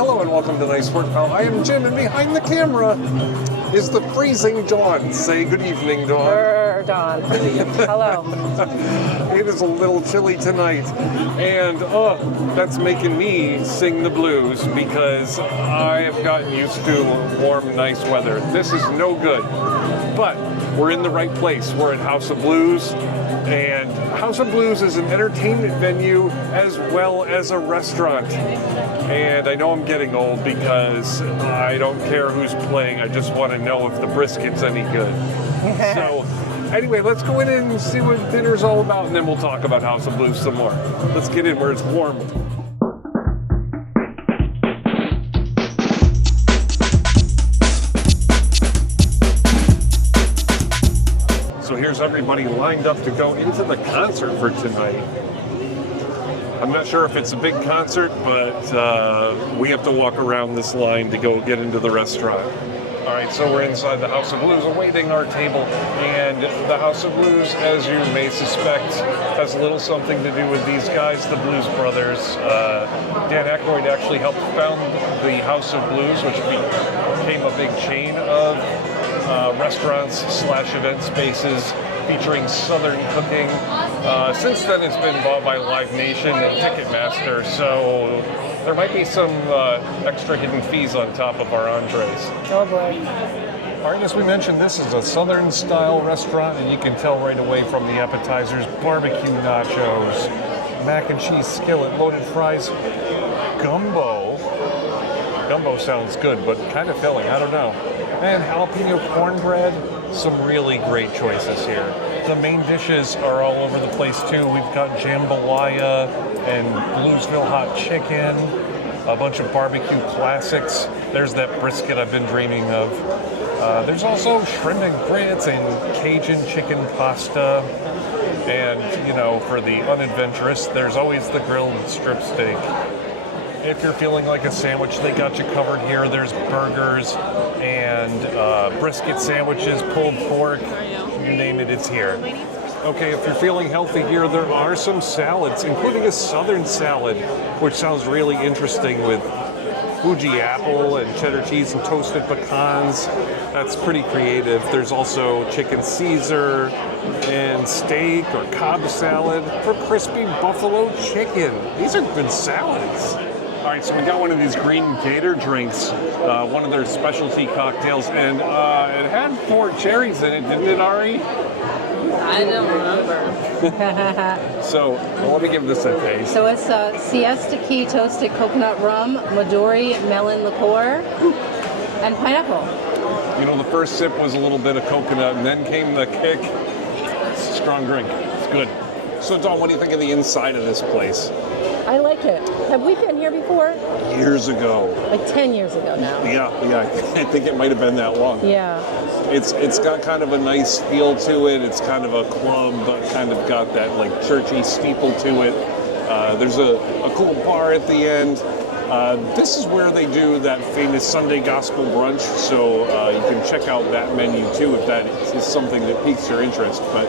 Hello and welcome to Nice Work Pal. I am Jim and behind the camera is the freezing Dawn. Say good evening, Dawn. Dawn. Hello. It is a little chilly tonight and that's making me sing the blues because I have gotten used to warm, nice weather. This is no good, but we're in the right place. We're at House of Blues. And House of Blues is an entertainment venue as well as a restaurant. And I know I'm getting old because I don't care who's playing. I just want to know if the brisket's any good. So anyway, let's go in and see what dinner's all about, and then we'll talk about House of Blues some more. Let's get in where it's warm. So here's everybody lined up to go into the concert for tonight. I'm not sure if it's a big concert, but we have to walk around this line to go get into the restaurant. All right, so we're inside the House of Blues awaiting our table. And the House of Blues, as you may suspect, has a little something to do with these guys, the Blues Brothers. Dan Aykroyd actually helped found the House of Blues, which became a big chain of restaurants / event spaces featuring Southern cooking. Since then, it's been bought by Live Nation and Ticketmaster, so there might be some extra hidden fees on top of our entrees. Oh boy. All right, as we mentioned, this is a Southern-style restaurant, and you can tell right away from the appetizers: barbecue nachos, mac and cheese skillet, loaded fries, gumbo. Gumbo sounds good, but kind of filling, I don't know. And jalapeno cornbread, some really great choices here. The main dishes are all over the place too. We've got jambalaya and Bluesville hot chicken, a bunch of barbecue classics. There's that brisket I've been dreaming of. There's also shrimp and grits and Cajun chicken pasta. And, you know, for the unadventurous, there's always the grilled strip steak. If you're feeling like a sandwich, they got you covered here. There's burgers and brisket sandwiches, pulled pork, you name it, it's here. Okay, if you're feeling healthy here, there are some salads, including a Southern salad, which sounds really interesting with Fuji apple and cheddar cheese and toasted pecans. That's pretty creative. There's also chicken Caesar and steak or Cobb salad for crispy buffalo chicken. These are good salads. All right, so we got one of these green gator drinks, one of their specialty cocktails, and it had 4 cherries in it, didn't it, Ari? I don't remember. So, let me give this a taste. So it's Siesta Key toasted coconut rum, Midori melon liqueur, and pineapple. You know, the first sip was a little bit of coconut, and then came the kick. It's a strong drink. It's good. So, Dawn, what do you think of the inside of this place? I like it. Have we been here before? Years ago. Like 10 years ago now. Yeah. I think it might have been that long. Yeah. It's got kind of a nice feel to it. It's kind of a club, but kind of got that like churchy steeple to it. There's a cool bar at the end. This is where they do that famous Sunday gospel brunch, so you can check out that menu too if that is something that piques your interest. But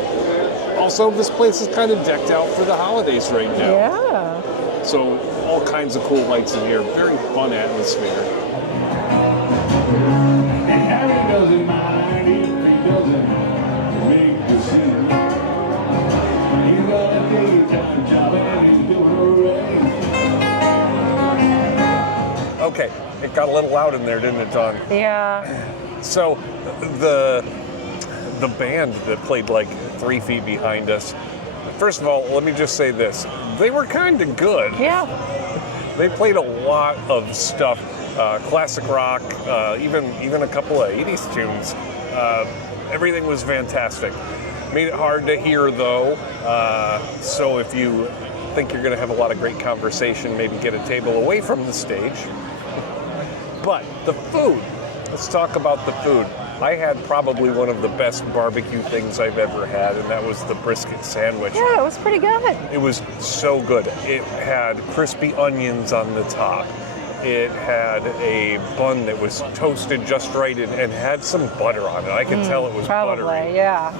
also, this place is kind of decked out for the holidays right now. Yeah. So all kinds of cool lights in here. Very fun atmosphere. And Harry doesn't mind if he doesn't make the scene. He's got a daytime job and he's doing alright. Okay, it got a little loud in there, didn't it, Dawn? Yeah. So the band that played like 3 feet behind us, first of all, let me just say this. They were kind of good. Yeah. They played a lot of stuff, classic rock, even a couple of 80s tunes. Everything was fantastic. Made it hard to hear, though, so if you think you're going to have a lot of great conversation, maybe get a table away from the stage. But the food, let's talk about the food. I had probably one of the best barbecue things I've ever had, and that was the brisket sandwich. Yeah, it was pretty good. It was so good. It had crispy onions on the top. It had a bun that was toasted just right and had some butter on it. I could tell it was Probably, buttery. yeah.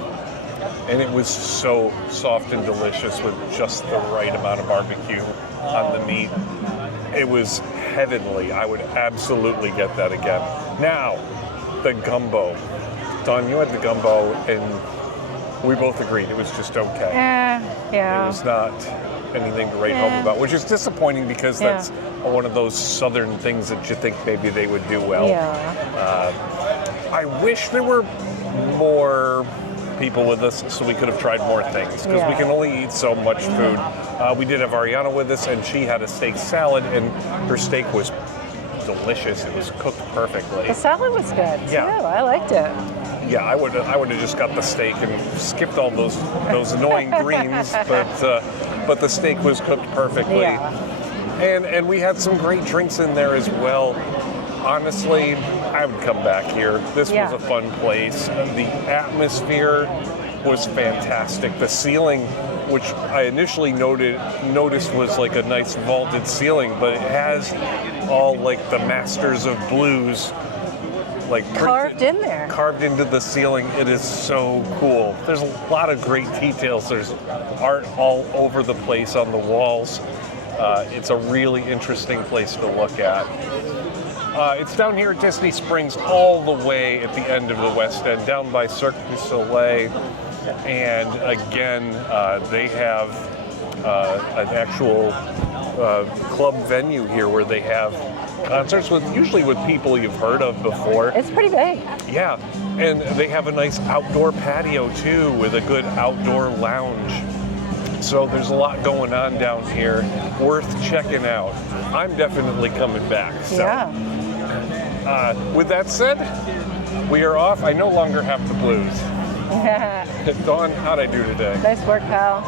And it was so soft and delicious with just the right amount of barbecue on the meat. It was heavenly. I would absolutely get that again. Now, the gumbo. Dawn, you had the gumbo, and we both agreed it was just okay. It Yeah. was not anything to write home about, which is disappointing because that's one of those southern things that you think maybe they would do well. I wish there were more people with us so we could have tried more things because we can only eat so much food. We did have Ariana with us, and she had a steak salad, and her steak was delicious. It was cooked perfectly. The salad was good too. Yeah. I liked it. Yeah, I would have just got the steak and skipped all those annoying greens, but the steak was cooked perfectly. Yeah. And we had some great drinks in there as well. Honestly, I would come back here. This was a fun place. The atmosphere was fantastic. The ceiling, which I initially noticed was like a nice vaulted ceiling, but it has all like the Masters of Blues like Carved in there. Carved into the ceiling. It is so cool. There's a lot of great details. There's art all over the place on the walls. It's a really interesting place to look at. It's down here at Disney Springs, all the way at the end of the West End, down by Cirque du Soleil. And again, they have an actual club venue here where they have concerts usually with people you've heard of before. It's pretty big. Yeah, and they have a nice outdoor patio too with a good outdoor lounge. So there's a lot going on down here, worth checking out. I'm definitely coming back. So. With that said, we are off. I no longer have the blues. Dawn, how'd I do today? Nice work, pal.